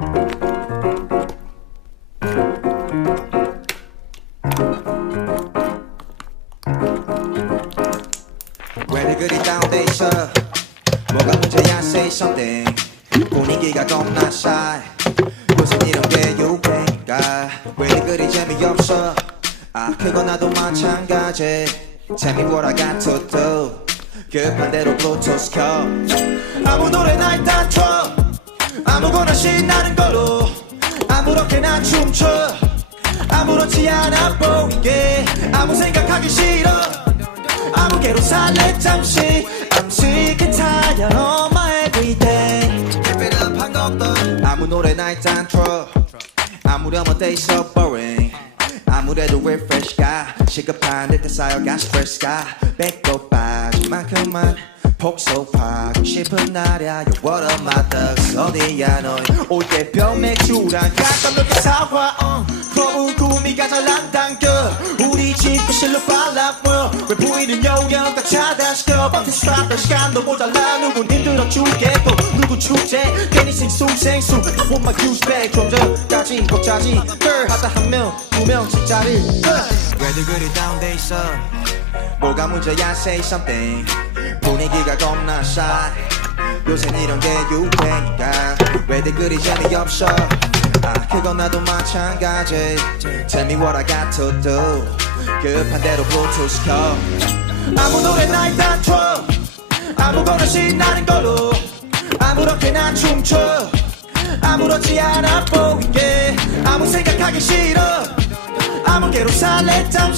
왜 그리 다운돼 있어? 뭐가 문제야? Say something. 분위기가 겁나 shy. 요새 이런 게 유행인가? 왜 그리 재미없어? 아 그건 나도 마찬가지. Tell me what I got to do. 급한 대로 블루투스 켜. 아무 노래나 일단 틀어. 아무거나 신나는 걸로 아무렇게나 춤춰. 아무렇지 않아 보이게 아무 생각하기 싫어. 아무개로 살래 잠시 I'm sick and tired of my everyday. Keep it up 한 것도 아무 노래나 일단 틀어. 아무렴한 day so boring. 아무래도 refresh가 시급한 듯한 쌓여간 스트레스가 배꼽 빠질 만큼만 폭소하고 싶은 날이야. You what up my thugs 어디야 너희 올때 병맥주랑 가끔 늦게 사와 부러운 구미가 잘 안 당겨. 우리 집 거실로 빨라보여. 왜 보이는 요령 다 차단시켜. 밤새 스탑 시간도 모자라. 누군 힘들어 죽겠고 누구 축제 괜히 생수 I want my huge bag. 좀 전까지 걱자지 girl 하다 한 명 두 명 진짜를 왜들 그리 다운돼 있어? 뭐가 문제야? Say something. 분위기가 겁나 shy. 요새 이런 게 유행인가? 왜들 그리 재미없어? 아 그건 나도 마찬가지. Tell me what I got to do. 급한 대로 블루투스 켜. 아무 노래나 일단 틀어. 아무거나 신나는 걸로 아무렇게나 춤춰. 아무렇지 않아 보이게 아무 생각하기 싫어. 아무개로 살래 잠시